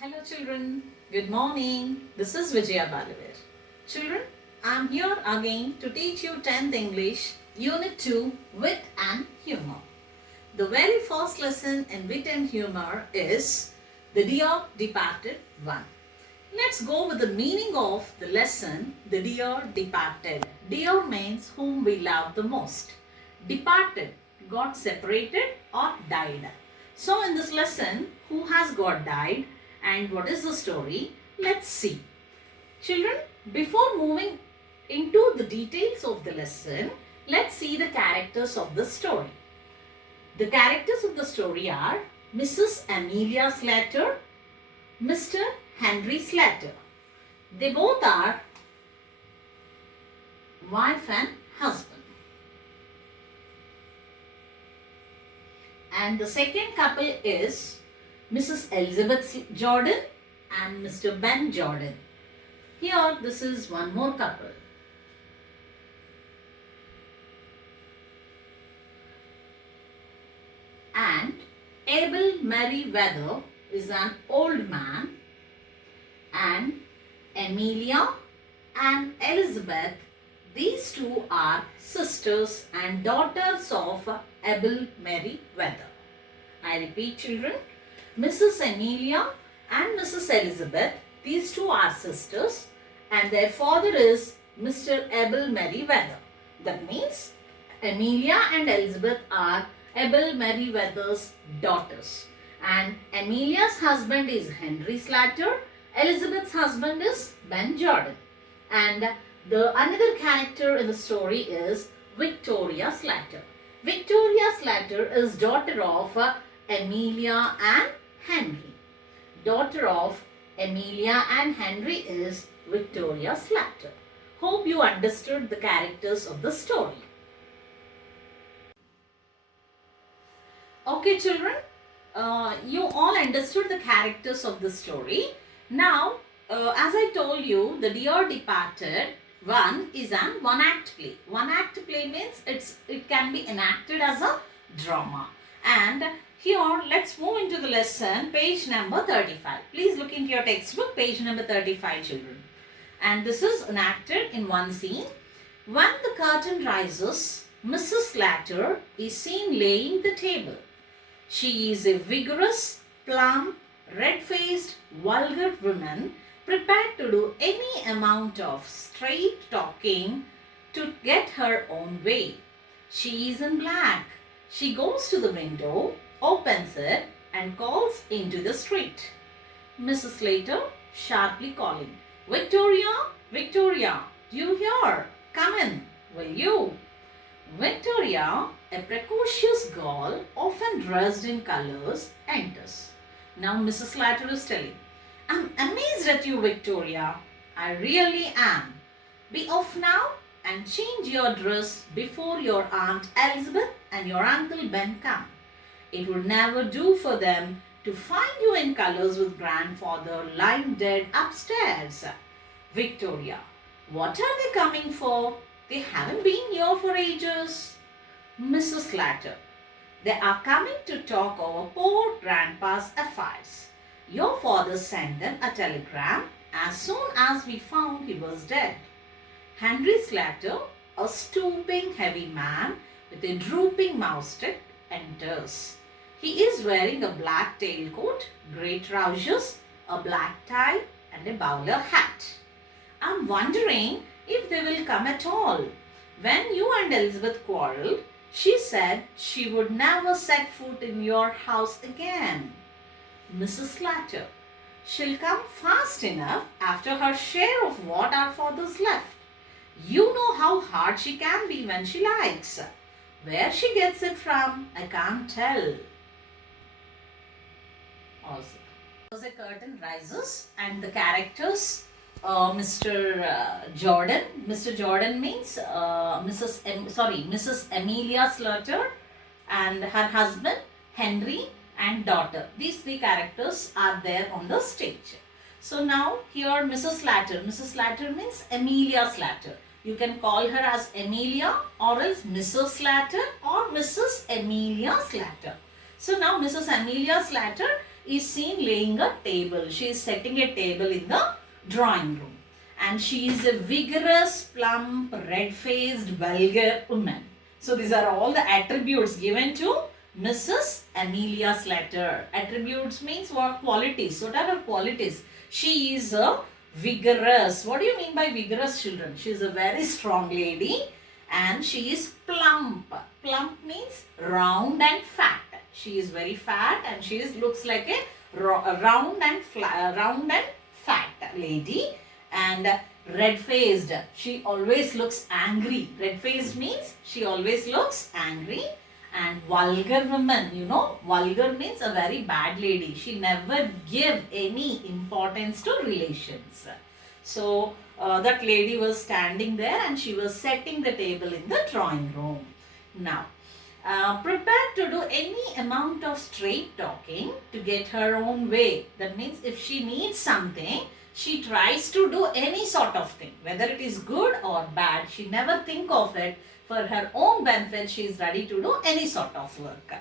Hello children, good morning. This is Vijaya Balaveer. Children, I am here again to teach you 10th English Unit 2 Wit and Humor. The very first lesson in Wit and Humor is The Dear Departed One. Let's go with the meaning of the lesson, The Dear Departed. Dear means whom we love the most. Departed, got separated or died. So in this lesson, who has got died and what is the story? Let's see. Children, before moving into the details of the lesson, let's see the characters of the story. The characters of the story are Mrs. Amelia Slater, Mr. Henry Slater. They both are wife and husband. And the second couple is Mrs. Elizabeth Jordan and Mr. Ben Jordan. Here, this is one more couple. And Abel Merriweather is an old man, and Amelia and Elizabeth, these two are sisters and daughters of Abel Merriweather. I repeat children, Mrs. Amelia and Mrs. Elizabeth, these two are sisters and their father is Mr. Abel Merriweather. That means Amelia and Elizabeth are Abel Merriweather's daughters. And Amelia's husband is Henry Slater. Elizabeth's husband is Ben Jordan. And the another character in the story is Victoria Slater. Victoria Slater is daughter of Amelia and Henry. Daughter of Amelia and Henry is Victoria Slater. Hope you understood the characters of the story. Okay children, you all understood the characters of the story. Now, as I told you, The Dear Departed One is an one-act play. One-act play means it can be enacted as a drama. And here, let's move into the lesson, page number 35. Please look into your textbook, page number 35, children. And this is enacted in one scene. When the curtain rises, Mrs. Slater is seen laying the table. She is a vigorous, plump, red-faced, vulgar woman prepared to do any amount of straight talking to get her own way. She is in black. She goes to the window, opens it and calls into the street. Mrs. Slater sharply calling, Victoria, Victoria, do you hear? Come in, will you? Victoria, a precocious girl, often dressed in colors, enters. Now Mrs. Slater is telling, I'm amazed at you, Victoria. I really am. Be off now and change your dress before your Aunt Elizabeth and your Uncle Ben come. It would never do for them to find you in colors with grandfather lying dead upstairs. Victoria, what are they coming for? They haven't been here for ages. Mrs. Slater, they are coming to talk over poor grandpa's affairs. Your father sent them a telegram as soon as we found he was dead. Henry Slater, a stooping heavy man with a drooping moustache, enters. He is wearing a black tailcoat, grey trousers, a black tie and a bowler hat. I'm wondering if they will come at all. When you and Elizabeth quarreled, she said she would never set foot in your house again. Mrs. Slater, she'll come fast enough after her share of what our father's left. You know how hard she can be when she likes. Where she gets it from, I can't tell. Also, the curtain rises and the characters Mr. Jordan. Mr. Jordan means Mrs. Amelia Slater and her husband Henry and daughter. These three characters are there on the stage. So now here Mrs. Slater. Mrs. Slater means Amelia Slater. You can call her as Amelia or else Mrs. Slater or Mrs. Amelia Slater. So now Mrs. Amelia Slater is seen laying a table. She is setting a table in the drawing room. And she is a vigorous, plump, red-faced, vulgar woman. So these are all the attributes given to Mrs. Amelia Slater. Attributes means what? Qualities. What are her qualities? She is a vigorous. What do you mean by vigorous, children? She is a very strong lady and she is plump. Plump means round and fat. She is very fat and she looks like a round and fat lady. And red-faced. She always looks angry. Red-faced means she always looks angry. And vulgar woman, you know, vulgar means a very bad lady. She never give any importance to relations. So that lady was standing there and she was setting the table in the drawing room. Now, prepared to do any amount of straight talking to get her own way. That means if she needs something, she tries to do any sort of thing, whether it is good or bad. She never think of it. For her own benefit, she is ready to do any sort of work.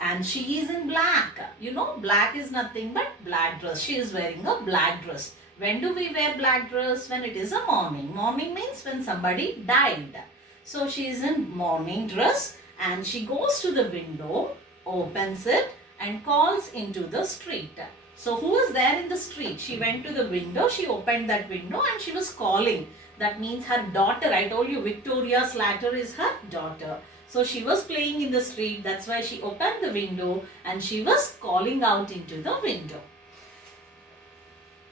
And she is in black. You know, black is nothing but black dress. She is wearing a black dress. When do we wear black dress? When it is a mourning. Mourning means when somebody died. So she is in mourning dress and she goes to the window, opens it and calls into the street. So who is there in the street? She went to the window, she opened that window and she was calling. That means her daughter. I told you Victoria Slater is her daughter. So she was playing in the street. That's why she opened the window and she was calling out into the window.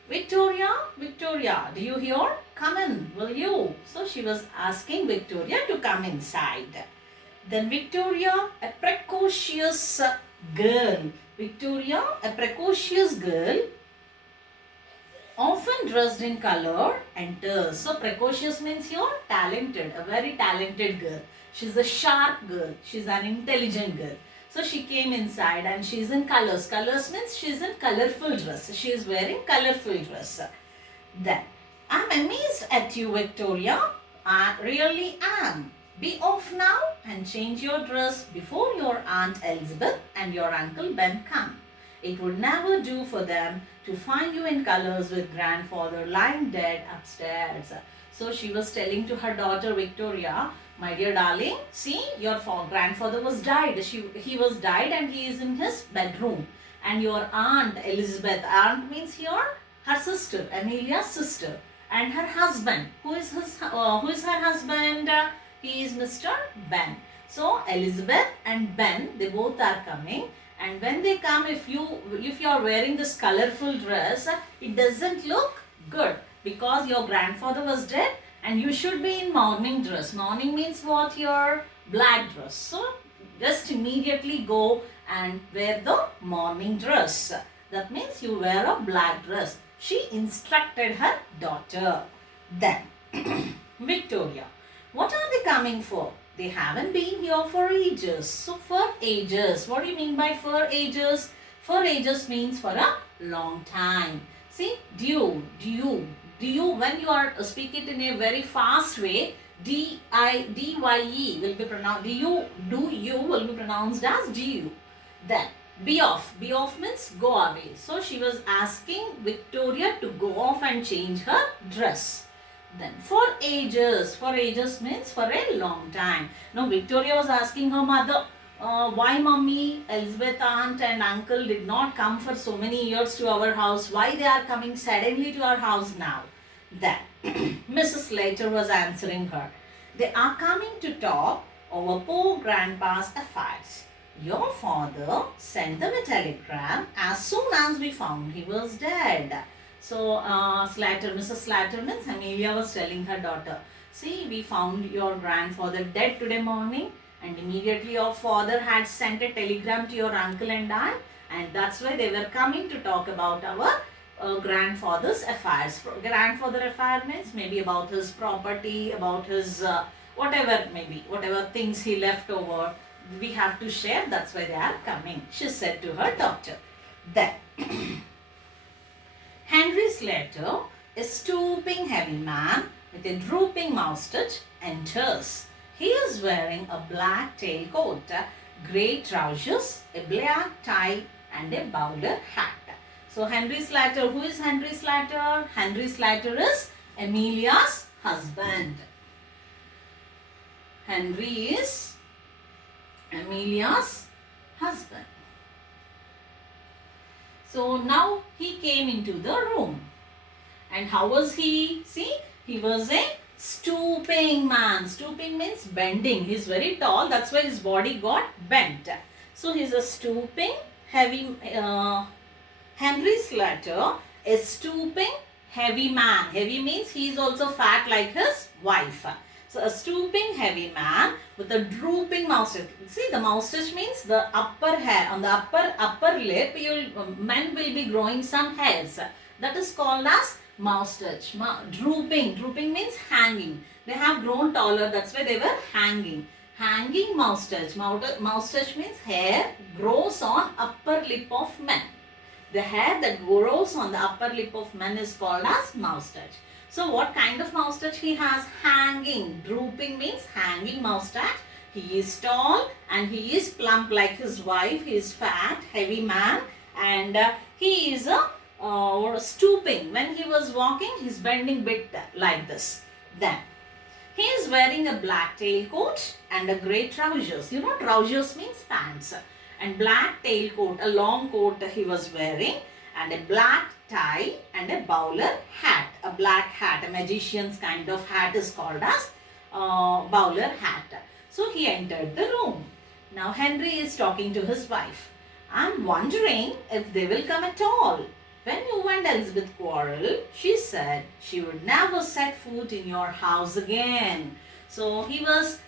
Victoria, Victoria, do you hear? Come in, will you? So she was asking Victoria to come inside. Then Victoria, a precocious girl. Victoria, a precocious girl, often dressed in color, enters. So precocious means you're talented, a very talented girl. She's a sharp girl. She's an intelligent girl. So she came inside and she's in colors. Colors means she's in colorful dress. She is wearing colorful dress. Then, I'm amazed at you, Victoria. I really am. Be off now and change your dress before your Aunt Elizabeth and your Uncle Ben come. It would never do for them to find you in colors with grandfather lying dead upstairs. So she was telling to her daughter Victoria, my dear darling, see, your grandfather was died. He was died and he is in his bedroom. And your Aunt Elizabeth, aunt means here her sister, Amelia's sister, and her husband. Who is her husband? He is Mr. Ben. So Elizabeth and Ben, they both are coming. And when they come, if you are wearing this colorful dress, it doesn't look good because your grandfather was dead and you should be in mourning dress. Mourning means what? Your black dress. So just immediately go and wear the mourning dress. That means you wear a black dress. She instructed her daughter. Then Victoria, what are they coming for? They haven't been here for ages. So for ages, what do you mean by for ages? For ages means for a long time. See, due, when you are speak it in a very fast way, D-I-D-Y-E will be pronounced, do you will be pronounced as du. Then, be off. Be off means go away. So she was asking Victoria to go off and change her dress. Then for ages means for a long time. Now Victoria was asking her mother, why mommy, Elizabeth aunt and uncle did not come for so many years to our house? Why they are coming suddenly to our house now? Then Mrs. Slater was answering her. They are coming to talk over poor grandpa's affairs. Your father sent them a telegram as soon as we found he was dead. So Mrs. Slater means Amelia was telling her daughter, see, we found your grandfather dead today morning and immediately your father had sent a telegram to your uncle and aunt, and that's why they were coming to talk about our grandfather's affairs. Grandfather affair means maybe about his property, about his whatever things he left over, we have to share. That's why they are coming, she said to her daughter. Then Henry Slater, a stooping heavy man with a drooping moustache, enters. He is wearing a black tailcoat, grey trousers, a black tie and a bowler hat. So Henry Slatter, who is Henry Slatter? Henry Slatter is Amelia's husband. Henry is Amelia's husband. So now he came into the room. And how was he? See, he was a stooping man. Stooping means bending. He's very tall. That's why his body got bent. So he's a stooping, heavy, Henry Slatter, a stooping, heavy man. Heavy means he is also fat like his wife. So a stooping, heavy man with a drooping moustache. See, the moustache means the upper hair. On the upper lip, men will be growing some hairs. That is called as moustache. Drooping. Drooping means hanging. They have grown taller. That's why they were hanging. Hanging moustache. Moustache means hair grows on upper lip of men. The hair that grows on the upper lip of men is called as moustache. So what kind of moustache he has? Hanging. Drooping means hanging moustache. He is tall and he is plump like his wife. He is fat, heavy man, and he is stooping. When he was walking, he's bending bit like this. Then he is wearing a black tailcoat and a grey trousers. You know, trousers means pants. And black tailcoat, a long coat he was wearing, and a black tie and a bowler hat. A black hat, a magician's kind of hat is called as bowler hat. So he entered the room. Now Henry is talking to his wife. I'm wondering if they will come at all. When you and Elizabeth quarrel, she said she would never set foot in your house again. So he was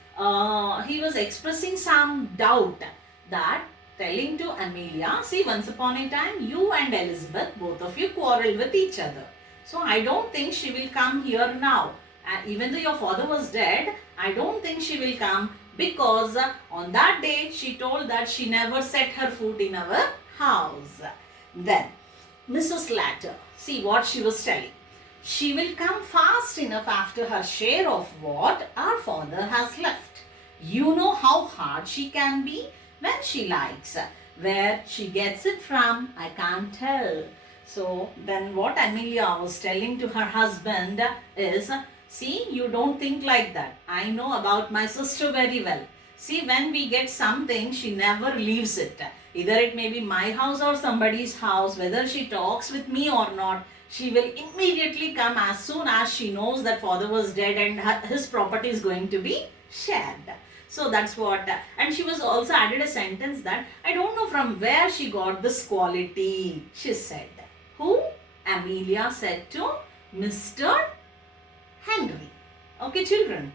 expressing some doubt that, telling to Amelia, see, once upon a time you and Elizabeth, both of you quarreled with each other. So I don't think she will come here now. Even though your father was dead, I don't think she will come, because on that day she told that she never set her foot in our house. Then Mrs. Slatter, see what she was telling. She will come fast enough after her share of what our father has left. You know how hard she can be when she likes. Where she gets it from, I can't tell. So then what Amelia was telling to her husband is, see, you don't think like that. I know about my sister very well. See, when we get something, she never leaves it. Either it may be my house or somebody's house, whether she talks with me or not, she will immediately come as soon as she knows that father was dead and his property is going to be shared. So that's what, and she was also added a sentence that, I don't know from where she got this quality, she said. Who? Amelia said to Mr. Henry. Okay, children.